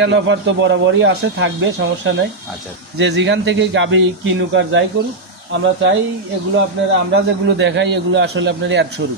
Return offer তো বরাবরই আছে থাকবে সমস্যা নেই। আচ্ছা। যে যেখান থেকে গাবি কিনুক আর যাই করুক আমরা চাই এগুলো আপনার আমরা যেগুলো দেখাই এগুলো আসলে আপনার অ্যাড শুরু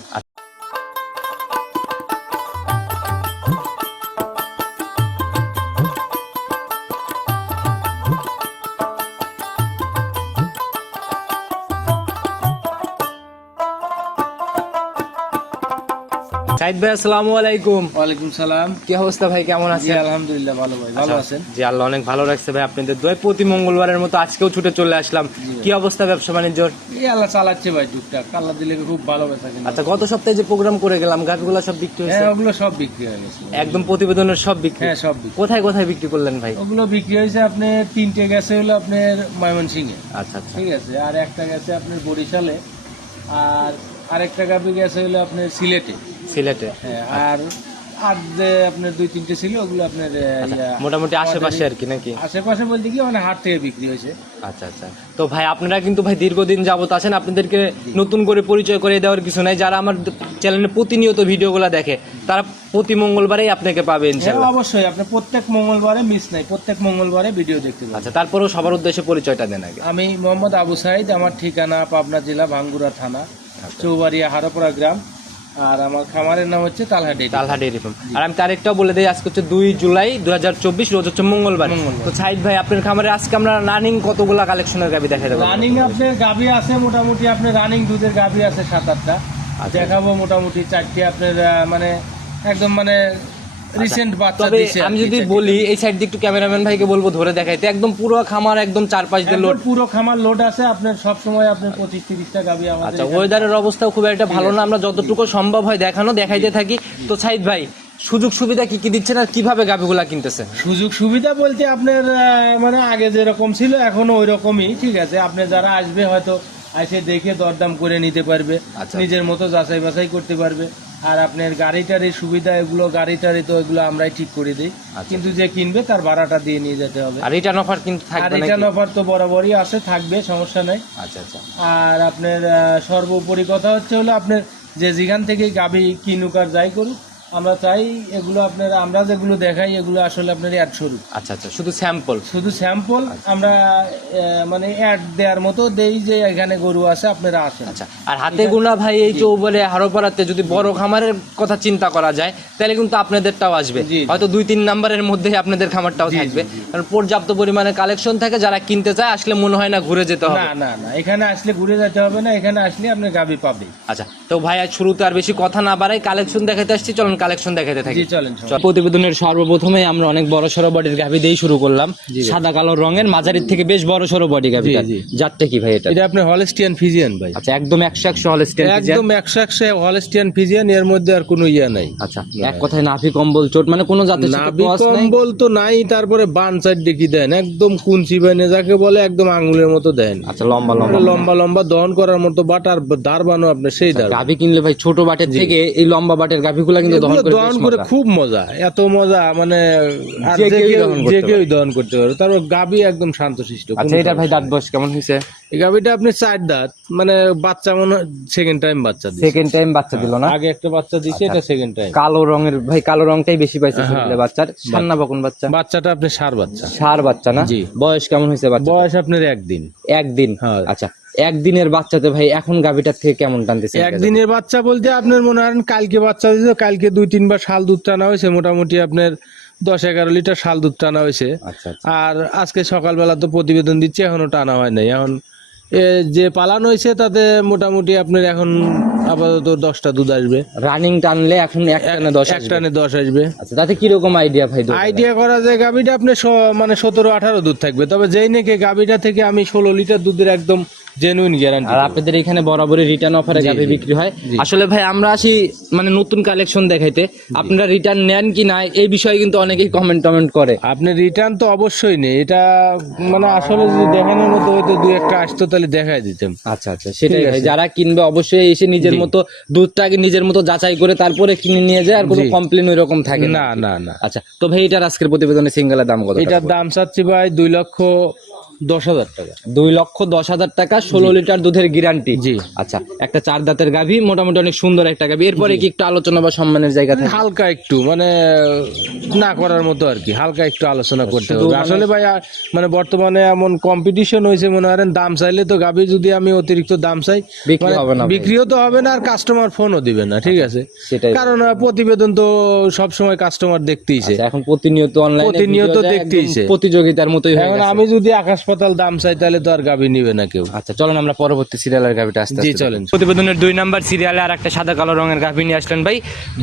সাইদ ভাই আসসালামু আলাইকুম। ওয়ালাইকুম সালাম। কি অবস্থা ভাই কেমন আছেন? আলহামদুলিল্লাহ ভালো ভাই। ভালো আচ্ছা, আছেন? জি আল্লাহ অনেক ভালো রাখছে ভাই আপনাদের দোয় প্রতি মঙ্গলবারের মতো আজকেও ছুটে চলে আসলাম। কি অবস্থা ব্যবসা বাণিজ্যর এই আল্লাহ চালাচ্ছে ভাই টুকটাক। আল্লাহ দিলে খুব ভালো কিনা। আচ্ছা গত সপ্তাহে যে প্রোগ্রাম করে গেলাম গাছগুলো সব বিক্রি হয়েছে? হ্যাঁ ওগুলো সব বিক্রি হয়ে গেছে। একদম প্রতিবেদনের সব বিক্রি? হ্যাঁ সব বিক্রি। কোথায় কোথায় বিক্রি করলেন ভাই? ওগুলো বিক্রি হয়েছে আপনার তিনটে গেছে হলো আপনার ময়মনসিংহে। আচ্ছা আচ্ছা। ঠিক আছে আর একটা গেছে আপনার বরিশালে আর আরেকটা গাবি গেছে হলো আপনার সিলেটে। সিলেটে? হ্যাঁ আর আর যে আপনার দুই তিনটে ছিল ওগুলো আপনার আচ্ছা, মোটামুটি আশেপাশে আর কি নাকি? আশেপাশে বলতে কি মানে হাট থেকে বিক্রি হয়েছে। আচ্ছা আচ্ছা। তো ভাই আপনারা কিন্তু ভাই দীর্ঘদিন যাবত আছেন আপনাদেরকে নতুন করে পরিচয় করে দেওয়ার কিছু নাই। যারা আমার চ্যানেলে প্রতিনিয়ত ভিডিওগুলো দেখে তারা প্রতি মঙ্গলবারেই আপনাকে পাবে হ্যাঁ ইনশাআল্লাহ। অবশ্যই আপনি প্রত্যেক মঙ্গলবারে মিস নাই প্রত্যেক মঙ্গলবারে ভিডিও দেখতে পাবেন। আচ্ছা তারপরেও সবার উদ্দেশ্যে পরিচয়টা দেন আগে। আমি মোহাম্মদ আবু সাইদ আমার ঠিকানা পাবনা জেলা ভাঙ্গুরা থানা আচ্ছা। চৌবাড়িয়া হারোপাড়া গ্রাম। আর আমার খামারের নাম হচ্ছে তালহা তালহা ডেয়ারি ফার্ম। আর আমি তারিখটাও বলে দিই আজকে হচ্ছে দুই জুলাই দু হাজার চব্বিশ রোজ হচ্ছে মঙ্গলবার। মঙ্গলবার। তো সাইদ ভাই আপনার খামারে আজকে আমরা রানিং কতগুলা কালেকশনের গাবি দেখা দেবো? রানিং আপনার গাবি আছে মোটামুটি আপনার রানিং দুধের গাবি আছে সাত আটটা। আচ্ছা। দেখাবো মোটামুটি চারটে আপনার মানে একদম মানে রিসেন্ট বাচ্চা আচ্ছা। তবে দিছে আমি যদি বলি এই সাইড দিয়ে একটু ক্যামেরাম্যান ভাইকে বলব ধরে দেখাইতে। একদম পুরো খামার একদম চার পাঁচ দিয়ে লোড পুরো খামার লোড আছে। আপনার সব সময় আপনার পঁচিশ তিরিশটা গাভি আমাদের আচ্ছা ওয়েদারের অবস্থাও খুব একটা ভালো না। আমরা যতটুকু সম্ভব হয় দেখানো দেখাইতে থাকি। তো সাইদ ভাই সুযোগ সুবিধা কি কি দিচ্ছেন আর কীভাবে গাবিগুলা কিনতেছে সুযোগ সুবিধা বলতে আপনার মানে আগে যেরকম ছিল এখনও ওই রকমই ঠিক আছে আপনি যারা আসবে হয়তো এসে দেখে দরদাম করে নিতে পারবে। আচ্ছা। নিজের মতো যাচাই বাছাই করতে পারবে। আর আপনার গাড়িটার এই সুবিধা এগুলো গাড়িটারি তো এগুলো আমরাই ঠিক করে দিই। আচ্ছা। কিন্তু যে কিনবে তার ভাড়াটা দিয়ে নিয়ে যেতে হবে। আর রিটার্ন অফার কিন্তু আর থাকবে রিটার্ন অফার তো বরাবরই আছে থাকবে সমস্যা নাই। আচ্ছা আচ্ছা। আর আপনার সর্বোপরি কথা হচ্ছে হলো আপনার যে যেখান থেকে গাবি কিনুক আর যাই করুক আমরা চাই এগুলো আপনার আমরা যেগুলো দেখাই এগুলো আসলে আপনার অ্যাড শুরু আচ্ছা আচ্ছা শুধু স্যাম্পল শুধু স্যাম্পল আমরা মানে অ্যাড দেওয়ার মতো দেই যে এখানে গরু আছে আপনারা আসেন। আচ্ছা আর হাতে গোনা ভাই এই চৌবলে হারোপাড়াতে যদি বড় খামারের কথা চিন্তা করা যায় তাহলে কিন্তু আপনাদেরটাও আসবে। হয়তো দুই তিন নাম্বারের মধ্যেই আপনাদের খামারটাও থাকবে। কারণ পর্যাপ্ত পরিমাণে কালেকশন থাকে যারা কিনতে চায় আসলে মনে হয় না ঘুরে যেতে হবে। না না না এখানে আসলে ঘুরে যেতে হবে না এখানে আসলে আপনি গাবি পাবে আচ্ছা তো ভাই আজ শুরুতে আর বেশি কথা না বাড়াই কালেকশন দেখাতে আসছি চলুন কালেকশন দেখাতে থাকি। প্রতিবেদনের সর্বপ্রথমে আমরা অনেক বড় সড়ো বডির গাভি দিয়েই শুরু করলাম। সাদা কালো রঙের মাঝারির থেকে বেশ বড় সড়ো বডি গাভি জি। কি ভাই এটা? এটা আপনার হলস্টিয়ান ফিজিয়ান ভাই। আচ্ছা একদম একশো একশো হলে একদম একশো একশো হলস্টিয়ান ফিজিয়ান এর মধ্যে আর কোনো ইয়া নাই। আচ্ছা এক কথায় নাভি কম্বল চোট মানে কোনো জাতের নাভি কম্বল তো নাই তারপরে বান সাইড দেখি দেন। একদম কুঞ্চি বানে যাকে বলে একদম আঙ্গুলের মতো দেন। আচ্ছা লম্বা লম্বা। লম্বা লম্বা দহন করার মতো বাট আর দার বানো আপনার সেই দার। গাভি কিনলে ভাই ছোট বাটের থেকে এই লম্বা বাটের গাভিগুলো কিন্তু দহন করে। খুব মজা এত মজা মানে যে কেউ দহন করতে কেউই পারে। তারপর গাবি একদম শান্তশিষ্ট আচ্ছা এটা ভাই দাঁত বয়স কেমন হয়েছে? এই গাবিটা আপনি চার দাঁত মানে বাচ্চা মনে সেকেন্ড টাইম বাচ্চা সেকেন্ড টাইম বাচ্চা দিল না? আগে একটা বাচ্চা দিছে এটা সেকেন্ড টাইম কালো রঙের ভাই কালো রংটাই বেশি পাইছে হ্যাঁ। বাচ্চার। সান্না বকন বাচ্চা। বাচ্চাটা আপনি সার বাচ্চা। সার বাচ্চা না? জি। বয়স কেমন হয়েছে বাচ্চা বয়স আপনার একদিন। একদিন? হ্যাঁ। আচ্ছা একদিনের বাচ্চাতে ভাই এখন গাভিটার থেকে কেমন টানতেছে একদিনের বাচ্চা বলতে আপনার মনে হয় কালকে বাচ্চা দিয়েছে কালকে দুই তিনবার শাল দুধ টানা হয়েছে মোটামুটি আপনার দশ এগারো লিটার শাল দুধ টানা হয়েছে। আচ্ছা আচ্ছা। আর আজকে সকালবেলা তো প্রতিবেদন দিচ্ছে এখনও টানা হয় নাই। এখন যে পালান হয়েছে তাতে মোটামুটি আপনার এখন আপাতত দশটা দুধ আসবে। রানিং টানলে এখন এক টানে দশ এক আসবে। টানে দশ আসবে। আচ্ছা তাতে কীরকম আইডিয়া ভাই আইডিয়া করা যায় গাভিটা আপনি মানে সতেরো আঠারো দুধ থাকবে। তবে যেই নাকি গাভিটা থেকে আমি ষোলো লিটার দুধের একদম জেনুইন গ্যারান্টি আর আপনাদের এখানে বরাবরই রিটার্ন অফারে জি, বিক্রি হয়। আসলে ভাই আমরা আসি মানে নতুন কালেকশন দেখাইতে। আপনারা রিটার্ন নেন কি না এই বিষয়ে কিন্তু অনেকেই কমেন্ট টমেন্ট করে। আপনি রিটার্ন তো অবশ্যই নেই এটা মানে আসলে যদি দেখানোর মতো হয়তো দু একটা আসতো তাহলে দেখাই দিতাম। আচ্ছা আচ্ছা। সেটাই ভাই যারা কিনবে অবশ্যই এসে নিজের মতো দুধটাকে নিজের মতো যাচাই করে তারপরে কিনে নিয়ে যায় আর কোনো কমপ্লেন ওই রকম থাকে না। না না না। আচ্ছা তো ভাই এটার আজকের প্রতিবেদনে সিঙ্গেলের দাম কত এটার দাম চাচ্ছি ভাই দুই লক্ষ দশ হাজার টাকা। দুই লক্ষ দশ হাজার টাকা ষোলো লিটার দুধের গ্যারান্টি জি। আচ্ছা একটা চার দাঁতের গাভী মোটামুটি অনেক সুন্দর একটা গাভী। এরপরে কি একটু আলোচনা বা সম্মানের জায়গা থাকে? হালকা একটু মানে না করার মতো আর কি। হালকা একটু আলোচনা করতে হবে। মানে- আসলে ভাই মানে বর্তমানে এমন কম্পিটিশন হয়েছে মনে করেন দাম চাইলে তো গাবি যদি আমি অতিরিক্ত দাম চাই বিক্রি মানে হবে না বিক্রিও তো হবে না আর কাস্টমার ফোনও দিবে না ঠিক আছে? সেটাই। কারণ প্রতিবেদন তো সব সময় কাস্টমার দেখতেইছে। আচ্ছা, এখন প্রতিনিয়ত অনলাইনে প্রতিনিয়ত দেখতেইছে। প্রতিযোগিতার মতোই হয়ে গেছে। আমি যদি আকাশ পাতাল দাম চাই তাহলে তো আর গাবি নিবে না কেউ। আচ্ছা চলেন আমরা পরবর্তী সিরিয়ালের গাভিটা আসতে জি, চলেন। প্রতিবেদনের দুই নাম্বার সিরিয়ালে আর একটা সাদা কালো রঙের গাভী নিয়ে আসলেন ভাই।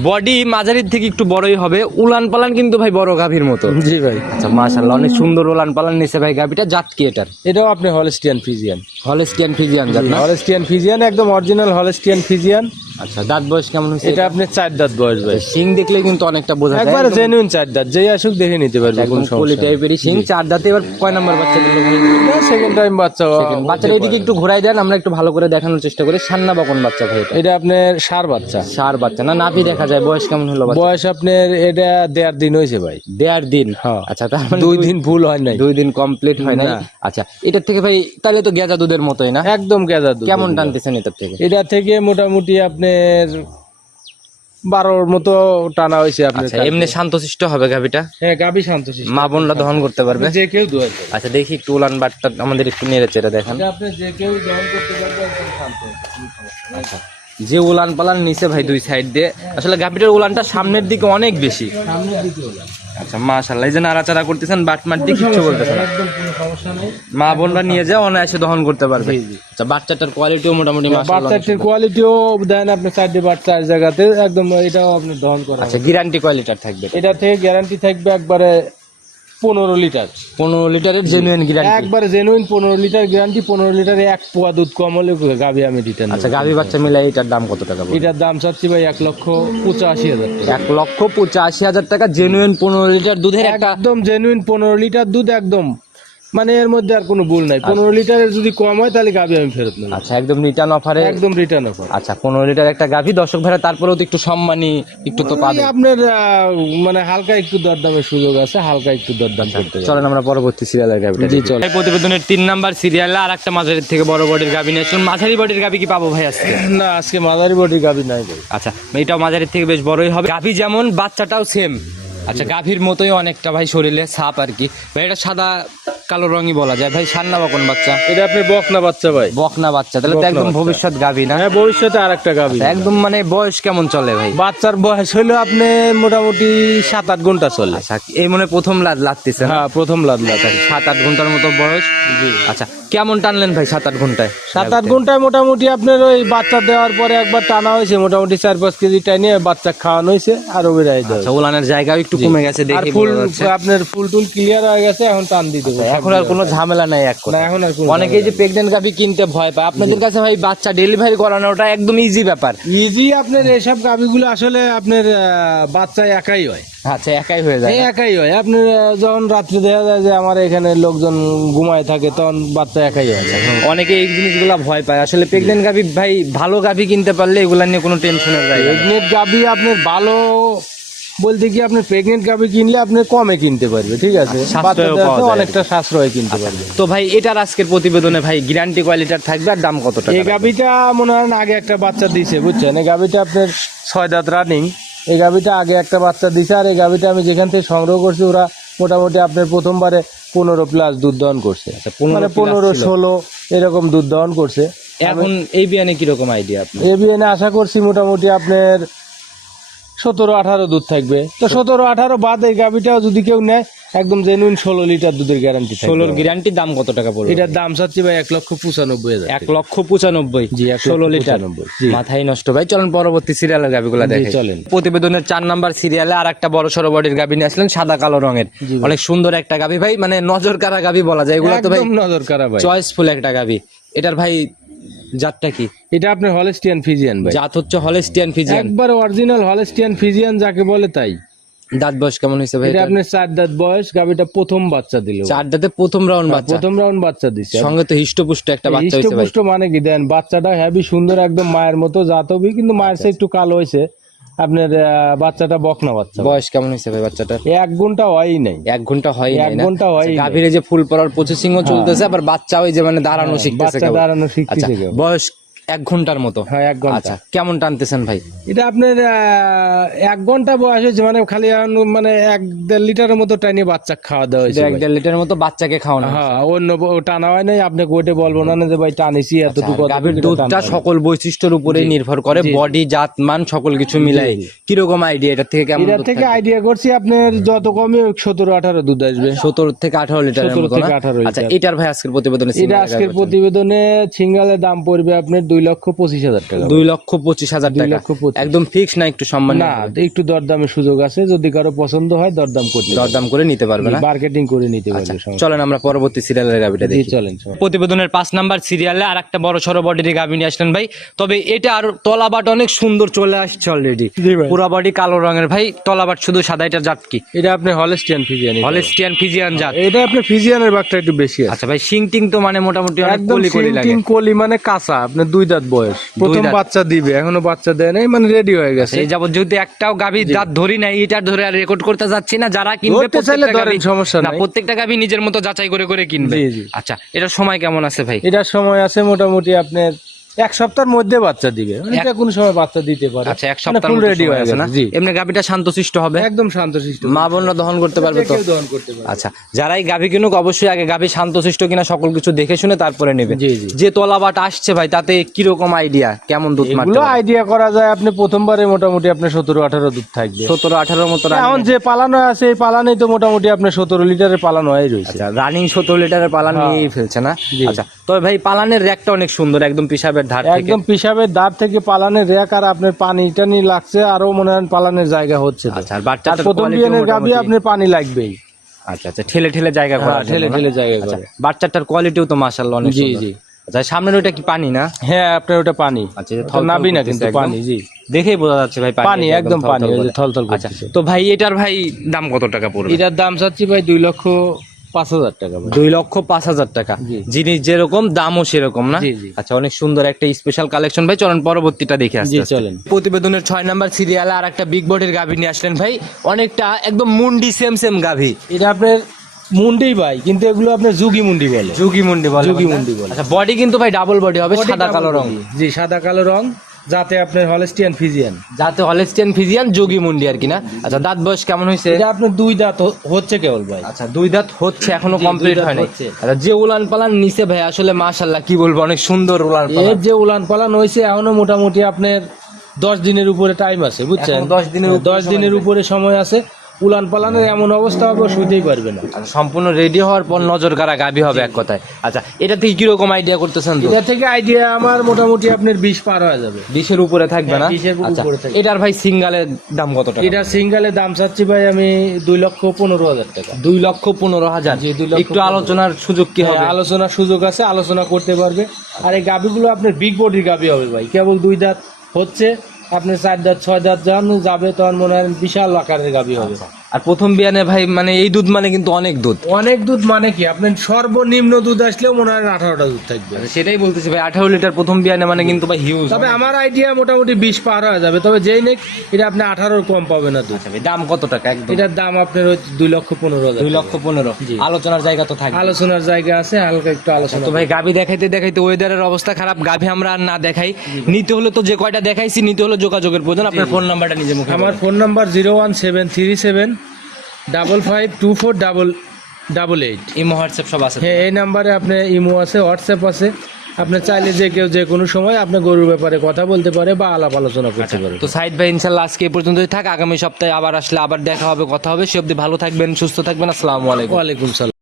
বডি মাঝারির থেকে একটু বড়ই হবে। উলান পালান কিন্তু ভাই বড় গাভীর মতো। জি ভাই। আচ্ছা মাশাআল্লাহ অনেক সুন্দর উলান পালান নিছে ভাই গাভীটা। জাত কি এটার? এটাও আপনি হলস্টিয়ান ফিজিয়ান হলেস্টিয়ান ফিজিয়ান জাত না? হলস্টিয়ান ফিজিয়ান একদম অরিজিনাল হলস্টিয়ান ফিজিয়ান আচ্ছা দাঁত বয়স কেমন হয়েছে? এটা আপনি চার দাঁত বয়স ভাই। সিং দেখলে কিন্তু অনেকটা বোঝা যায় একবারে জেনুইন চার দাঁত যেই আসুক দেখে নিতে পারবে কোন পলি টাইপেরই সিং চার দাঁতে এবার কয় নাম্বার বাচ্চা দিল সেকেন্ড টাইম বাচ্চা বাচ্চাটা এদিকে একটু ঘোরাই দেন আমরা একটু ভালো করে দেখানোর চেষ্টা করি। সান্না বা কোন বাচ্চা ভাই এটা? এটা আপনার সার বাচ্চা। সার বাচ্চা। না নাভি দেখা যায় বয়স কেমন হলো বয়স আপনার এটা দেড় দিন হয়েছে ভাই। দেড় দিন? হ্যাঁ। আচ্ছা তার মানে দুই দিন ভুল হয় নাই। দুই দিন কমপ্লিট হয় না না। আচ্ছা এটার থেকে ভাই তাহলে তো গেজা দুধের মতোই না? একদম গেজা দুধ কেমন টানতেছেন এটার থেকে? এটা থেকে মোটামুটি আপনার বারোর মতো টানা হয়েছে আপনার আচ্ছা এমনি শান্তশিষ্ট হবে গাভিটা? হ্যাঁ গাবি শান্ত মা বোনরা দহন করতে পারবে? যে কেউ দোয়াই আচ্ছা দেখি একটু উলান বাটটা আমাদের একটু নেড়ে চেড়ে দেখান। আপনি যে কেউ দহন করতে পারবে একদম শান্ত। আচ্ছা যে উলান পালান নিচে ভাই দুই সাইড দিয়ে। আসলে গাভিটার উলানটা সামনের দিকে অনেক বেশি। সামনের দিকে হলো আচ্ছা মাশাল্লাহ এই যে নাড়াচাড়া করতেছেন বাটমার দিয়ে কিচ্ছু বলতেছেন একদম কোনো সমস্যা নেই। মা বোনরা নিয়ে যায় অনায়াসে দহন করতে পারবে। আচ্ছা বাচ্চাটার কোয়ালিটিও মোটামুটি মাশাআল্লাহ বাচ্চাটার কোয়ালিটিও দেন আপনি চারটে বাচ্চা চার জায়গাতে একদম এটাও আপনি দহন করা আচ্ছা গ্যারান্টি কোয়ালিটার থাকবে। এটা থেকে গ্যারান্টি থাকবে একবারে পনেরো লিটার। পনেরো লিটারের জেনুইন গ্যারান্টি একবার জেনুইন পনেরো লিটার গ্যারান্টি পনেরো লিটারে এক পোয়া দুধ কম হলে গাভী আমি দিতে আচ্ছা গাভী বাচ্চা মিলাই এটার দাম কত টাকা এটার দাম চাচ্ছি ভাই এক লক্ষ পঁচাশি হাজার এক লক্ষ পঁচাশি হাজার টাকা জেনুইন পনেরো লিটার দুধের একটা একদম জেনুইন পনেরো লিটার দুধ একদম মানে এর মধ্যে আর কোনো ভুল নাই। পনেরো লিটারের যদি কম হয় তাহলে গাবি আমি ফেরত নেব। আচ্ছা একদম রিটার্ন অফারে একদম রিটার্ন অফার আচ্ছা পনেরো লিটার একটা গাভী। দর্শক ভাড়া তারপরেও তো একটু সম্মানী একটু তো পাবে আপনার আহ, মানে হালকা একটু দরদামের সুযোগ আছে হালকা একটু দরদাম করতে চলেন আমরা পরবর্তী সিরিয়ালের গাভীটা জি। চল। এই প্রতিবেদনের তিন নাম্বার সিরিয়ালে আর একটা মাঝারির থেকে বড় বডির গাভী নিয়ে আসলাম মাঝারি বডির গাভী কি পাবো ভাই আজকে? না আজকে মাঝারি বডির গাবি নাই ভাই। আচ্ছা এটাও মাঝারির থেকে বেশ বড়ই হবে। গাভী যেমন বাচ্চাটাও সেম আচ্ছা গাভীর মতোই অনেকটা ভাই শরীরে ছাপ আর কি। ভাই এটা সাদা কালো রঙই বলা যায়। ভাই সান্না বা কোন বাচ্চা? এটা আপনি বকনা বাচ্চা ভাই। বকনা বাচ্চা। তাহলে তো একদম ভবিষ্যৎ গাবি না? হ্যাঁ ভবিষ্যতে আর একটা গাবি একদম মানে বয়স কেমন চলে ভাই? বাচ্চার বয়স হলো আপনি মোটামুটি সাত আট ঘণ্টা চলে। আচ্ছা এই মনে প্রথম লাদ লাগতেছে হ্যাঁ প্রথম লাদলা সাত আট ঘণ্টার মতো বয়স? আচ্ছা কেমন টানলেন ভাই সাত আট ঘন্টায়? সাত আট ঘন্টায় মোটামুটি আপনার ওই বাচ্চা দেওয়ার পরে একবার টানা হয়েছে। মোটামুটি চার পাঁচ কেজি টাইনে বাচ্চা খাওয়ানো হয়েছে আর ওবেরাই দেওয়া আচ্ছা উলানের জায়গাও একটু কমে গেছে দেখি ফুল আপনার ফুল টুল ক্লিয়ার হয়ে গেছে এখন টান দেবো এখন আর কোনো ঝামেলা নাই এক না কথা এখন আর অনেকেই যে প্রেগনেন্ট গাভি কিনতে ভয় পায়। আপনাদের কাছে ভাই বাচ্চা ডেলিভারি করানোটা একদম ইজি ব্যাপার। ইজি আপনার এসব গাভিগুলো আসলে আপনার বাচ্চা একাই হয়। আচ্ছা একাই হয়ে যায়। একাই হয়। আপনার যখন রাত্রে দেখা যায় যে আমার এখানে লোকজন ঘুমায় থাকে তখন বাচ্চা একাই হয়। অনেকে এই জিনিসগুলো ভয় পায়। আসলে প্রেগনেন্ট গাভি ভাই ভালো গাভি কিনতে পারলে এগুলা নিয়ে কোনো টেনশনের। প্রেগনেন্ট গাভি আপনার ভালো বলতে কি আপনি প্রেগনেন্ট গাভি কিনলে আপনি কমে কিনতে পারবে ঠিক আছে? যায় অনেকটা সাশ্রয় কিনতে পারবে। তো ভাই এটার আজকের প্রতিবেদনে ভাই গ্যারান্টি কোয়ালিটার থাকবে আর দাম কত টাকা এই গাভিটা মনে হয় আগে একটা বাচ্চা দিছে বুঝছেন? এই গাভিটা আপনার ছয় দাঁত রানিং এই গাভিটা আগে একটা বাচ্চা দিছে আর এই গাভিটা আমি যেখান থেকে সংগ্রহ করছি ওরা মোটামুটি আপনার প্রথমবারে পনেরো প্লাস দুধ দহন করছে। মানে পনেরো ষোলো এরকম দুধ দহন করছে। এখন এই বিয়ানে কীরকম আইডিয়া আপনি এবিএনে আশা করছি মোটামুটি আপনার সতেরো আঠারো দুধ থাকবে। তো সতেরো আঠারো বাদ এই গাভিটাও যদি কেউ নেয় একদম জেনুইন ষোলো লিটার দুধের গ্যারান্টি ষোলোর গ্যারান্টি দাম কত টাকা পড়বে? এটার দাম চাচ্ছি ভাই এক লক্ষ পঁচানব্বই হাজার এক লক্ষ পঁচানব্বই। জি, ষোলো লিটার। মাথায় নষ্ট। ভাই চলেন পরবর্তী সিরিয়ালের গাভিগুলো দেখে। চলেন। প্রতিবেদনের চার নাম্বার সিরিয়ালে আর একটা বড় সড়ো বডির গাভি নিয়ে আসলেন সাদা কালো রঙের। অনেক সুন্দর একটা গাভি। ভাই মানে নজর কারা গাভি বলা যায়। এগুলো তো ভাই নজর কারা ভাই। চয়েসফুল একটা গাভি। এটার ভাই জাতটা কি? এটা আপনার হলেস্টিয়ান ফিজিয়ান ভাই। জাত হচ্ছে হলেস্টিয়ান ফিজিয়ান একবার অরিজিনাল হলেস্টিয়ান ফিজিয়ান যাকে বলে তাই। দাঁত বয়স কেমন হয়েছে ভাই এটা আপনার চার দাঁত বয়স গাবিটা প্রথম বাচ্চা দিল। চার দাঁতে প্রথম রাউন্ড বাচ্চা। প্রথম রাউন্ড বাচ্চা দিচ্ছে সঙ্গে তো হিষ্টপুষ্ট একটা বাচ্চা হয়েছে ভাই। হিষ্টপুষ্ট মানে কি? দেন বাচ্চাটা হেভি সুন্দর একদম মায়ের মতো জাত হবি কিন্তু মায়ের সাথে একটু কালো হয়েছে। আপনার বাচ্চাটা বকনা বাচ্চা। বয়স কেমন হিসেবে বাচ্চাটা এক ঘণ্টা হয়ই নাই। এক ঘণ্টা হয় এক ঘণ্টা হয় নাই। গাভীর যে ফুল পড়ার প্রসেসিং ও চলতেছে আবার বাচ্চা ওই যে মানে দাঁড়ানো শিখতেছে দাঁড়ানো আচ্ছা শিখতেছে বয়স এক ঘণ্টার মতো? হ্যাঁ এক ঘণ্টা। আচ্ছা কেমন টানতেছেন ভাই? এটা আপনার এক ঘণ্টা বয়স হয়েছে মানে খালি মানে এক দেড় লিটারের মতো টাইনি বাচ্চা খাওয়া দাওয়া হয়েছে এক দেড় লিটারের মতো বাচ্চাকে খাওয়ানো হ্যাঁ অন্য টানা হয় নাই আপনি গোটে বলব না যে ভাই টানিছি এতটুকু আচ্ছা, গাভীর দুধটা সকল বৈশিষ্ট্যের উপরেই নির্ভর করে বডি জাত মান সকল কিছু মিলাই। কীরকম আইডিয়া এটা থেকে কেমন এটার থেকে আইডিয়া করছি আপনার যত কমে সতেরো আঠারো দুধ আসবে। সতেরো থেকে আঠারো লিটার 17 মতো থেকে? 18 আচ্ছা। এটার ভাই আজকের প্রতিবেদনে এটা আজকের প্রতিবেদনে সিঙ্গালের দাম পড়বে আপনার দুই লক্ষ পঁচিশ হাজার টাকা দুই লক্ষ পঁচিশ হাজার দুই টাকা। একদম ফিক্স না একটু সম্মান না একটু দরদামের সুযোগ আছে যদি কারও পছন্দ হয় দরদাম করতে দরদাম করে নিতে পারবে না? মার্কেটিং করে নিতে পারবে চলেন আমরা পরবর্তী সিরিয়ালের। দেখি। চলেন। প্রতিবেদনের পাঁচ নাম্বার সিরিয়ালে আর একটা বড় সড়ো বডির গাভি নিয়ে আসলেন ভাই। তবে এটা আর তলাবাট অনেক সুন্দর চলে আসছে অলরেডি পুরা বডি কালো রঙের। ভাই তলাবাট শুধু সাদা এটার জাত কি? এটা আপনি হলস্টিয়ান ফিজিয়ান হলেস্টিয়ান ফিজিয়ান জাত। এটা আপনার ফিজিয়ানের বাঘটা একটু বেশি আছে। আচ্ছা ভাই সিং টিং তো মানে মোটামুটি অনেক কলি কলি লাগে। কলি মানে কাঁচা। আপনার দুই দাঁত বয়স প্রথম বাচ্চা দিবে এখনও বাচ্চা দেয় নাই মানে রেডি হয়ে গেছে। এই যাবত যদি একটাও গাভী দাঁত ধরি নাই এটা ধরে আর রেকর্ড করতে যাচ্ছি না যারা কিনবে প্রত্যেকটা গাভী- সমস্যা না প্রত্যেকটা গাভী নিজের মতো যাচাই করে করে কিনবে। আচ্ছা এটা সময় কেমন আছে ভাই? এটার সময় আছে মোটামুটি আপনার এক সপ্তাহের মধ্যে বাচ্চা দিবে। মানে যে কোনো সময় বাচ্চা দিতে পারে। আচ্ছা এক সপ্তাহ রেডি হয়ে গেছে না? এমনি গাভিটা শান্তশিষ্ট হবে? একদম শান্তশিষ্ট। মা বোনরা দহন করতে পারবে তো? দহন করতে পারবে আচ্ছা যারাই গাভি কিনুক অবশ্যই আগে গাভি শান্তশিষ্ট কিনা সকল কিছু দেখে শুনে তারপরে নেবে। যে তলাবাট আসছে ভাই তাতে কীরকম আইডিয়া কেমন দুধ মারতে এগুলো আইডিয়া করা যায় আপনি প্রথমবারে মোটামুটি আপনার সতেরো আঠারো দুধ থাকবে। সতেরো আঠারোর মতো এখন যে পালানো আছে এই পালানোই তো মোটামুটি আপনার সতেরো লিটারের পালানো হয়ে রয়েছে। আচ্ছা রানিং সতেরো লিটারের পালান হ্যাঁ। নিয়েই ফেলছে না? আচ্ছা তবে ভাই পালানের র্যাকটা অনেক সুন্দর একদম পিসাবের ধার থেকে। একদম পিসাবের দাঁত থেকে পালানের রেক আর আপনার পানি টানি লাগছে আরও মনে হয় পালানের জায়গা হচ্ছে আচ্ছা আর প্রথম বিয়ানের গাবি আপনার পানি লাগবেই। আচ্ছা আচ্ছা ঠেলে ঠেলে জায়গা করা হ্যাঁ, ঠেলে ঠেলে জায়গা আচ্ছা করে। বাচ্চাটার কোয়ালিটিও তো মাশাআল্লাহ অনেক জি, জি। আচ্ছা সামনের ওটা কি পানি না? হ্যাঁ আপনার ওটা পানি। আচ্ছা নাবি না কিন্তু পানি জি। দেখেই বোঝা যাচ্ছে ভাই পানি, একদম পানি, ওই যে থলথল আচ্ছা তো ভাই এটার ভাই দাম কত টাকা পড়বে? এটার দাম চাচ্ছি ভাই দুই লক্ষ পাঁচ হাজার টাকা। দুই লক্ষ পাঁচ হাজার টাকা। জিনিস যেরকম দামও সেরকম না। আচ্ছা অনেক সুন্দর একটা স্পেশাল কালেকশন ভাই। চলেন পরবর্তীটা দেখে আসি চলেন। প্রতিবেদনের ছয় নাম্বার সিরিয়ালে আর একটা বিগ বডির গাভি নিয়ে আসলেন ভাই। অনেকটা একদম মুন্ডি সেম সেম গাভি। এটা আপনার মুন্ডি ভাই কিন্তু এগুলো আপনার যুগি মুন্ডি বলে। যুগি মুন্ডি বলে যুগি মুন্ডি বলে। আচ্ছা বডি কিন্তু ভাই ডাবল বডি হবে সাদা কালো রং। জি সাদা কালো রং। যাতে আপনার হলেস্টিয়ান ফিজিয়ান। যাতে হলেস্টিয়ান ফিজিয়ান যোগী মুন্ডি আর কি না? আচ্ছা দাঁত বয়স কেমন হয়েছে? এটা আপনার দুই দাঁত হচ্ছে কেবল ভাই। আচ্ছা দুই দাঁত হচ্ছে এখনও কমপ্লিট হয় হচ্ছে। আচ্ছা যে উলান পালান নিচে ভাই আসলে মাশাল্লাহ কি বলব অনেক সুন্দর উলান পালান যে উলান পালান হয়েছে এখনও মোটামুটি আপনার দশ দিনের উপরে টাইম আছে বুঝছেন? দশ দিনের দশ দিনের উপরে সময় আছে। উলান পালানের এমন অবস্থা হবে ও শুইতেই পারবে না। আচ্ছা, সম্পূর্ণ রেডি হওয়ার পর নজর কারা গাবি হবে এক কথায়। আচ্ছা এটা থেকে কীরকম আইডিয়া করতেছেন এটা থেকে আইডিয়া আমার মোটামুটি আপনার বিশ পার হয়ে যাবে। বিশের উপরে থাকবে না? হ্যাঁ, 20 এর আচ্ছা উপরে থাকবে। এটার ভাই সিঙ্গালের দাম কত টাকা? এটা সিঙ্গালে দাম চাচ্ছি ভাই আমি দুই লক্ষ পনেরো হাজার টাকা। দুই লক্ষ পনেরো হাজার? একটু আলোচনার সুযোগ কি হবে? হ্যাঁ, আলোচনার সুযোগ আছে আলোচনা করতে পারবে। আর এই গাবিগুলো আপনার বিগ বডির গাবি হবে ভাই। কেবল দুই দাঁত হচ্ছে আপনি চার দাঁত ছয় দাঁত যখন যাবে তখন মনে হয় বিশাল আকারের গাভী হবে। আর প্রথম বিয়ানে ভাই মানে এই দুধ মানে কিন্তু অনেক দুধ। অনেক দুধ মানে কি? আপনার সর্বনিম্ন দুধ আসলেও মনে হয় আঠারোটা দুধ থাকবে। আচ্ছা, সেটাই বলতেছি ভাই আঠারো লিটার প্রথম বিয়ানে মানে কিন্তু ভাই হিউজ তবে আমার আইডিয়া মোটামুটি বিশ পার হয়ে যাবে। তবে যেই নেই এটা আপনি আঠারোর কম পাবে না দুধ। দাম কত টাকা একদম? এটার দাম আপনার হচ্ছে দুই লক্ষ পনেরো হাজার দুই লক্ষ পনেরো। আলোচনার জায়গা তো থাকে আলোচনার জায়গা আছে হালকা একটু আলোচনা তো ভাই গাভি দেখাইতে দেখাইতে ওয়েদারের অবস্থা খারাপ গাভি আমরা আর না দেখাই। নিতে হলে তো যে কয়টা দেখাইছি নিতে হলে যোগাযোগের প্রয়োজন। আপনার ফোন নাম্বারটা নিজে মুখে আমার phone number zero one seven three seven double five two four double double eight. Imo WhatsApp সব আছে হ্যাঁ এই নাম্বারে আপনি ইমো আছে হোয়াটসঅ্যাপ আছে। আপনি চাইলে যে কেউ যে কোনো সময় আপনি গরুর ব্যাপারে কথা বলতে পারে বা আলাপ আলোচনা করতে পারে। তো সাইদ ভাই ইনশাল্লাহ আজকে এই পর্যন্তই থাক। আগামী সপ্তাহে আবার আসলে আবার দেখা হবে কথা হবে। সে অব্দি ভালো থাকবেন সুস্থ থাকবেন। আসসালামু আলাইকুম। ওয়ালাইকুম সালাম।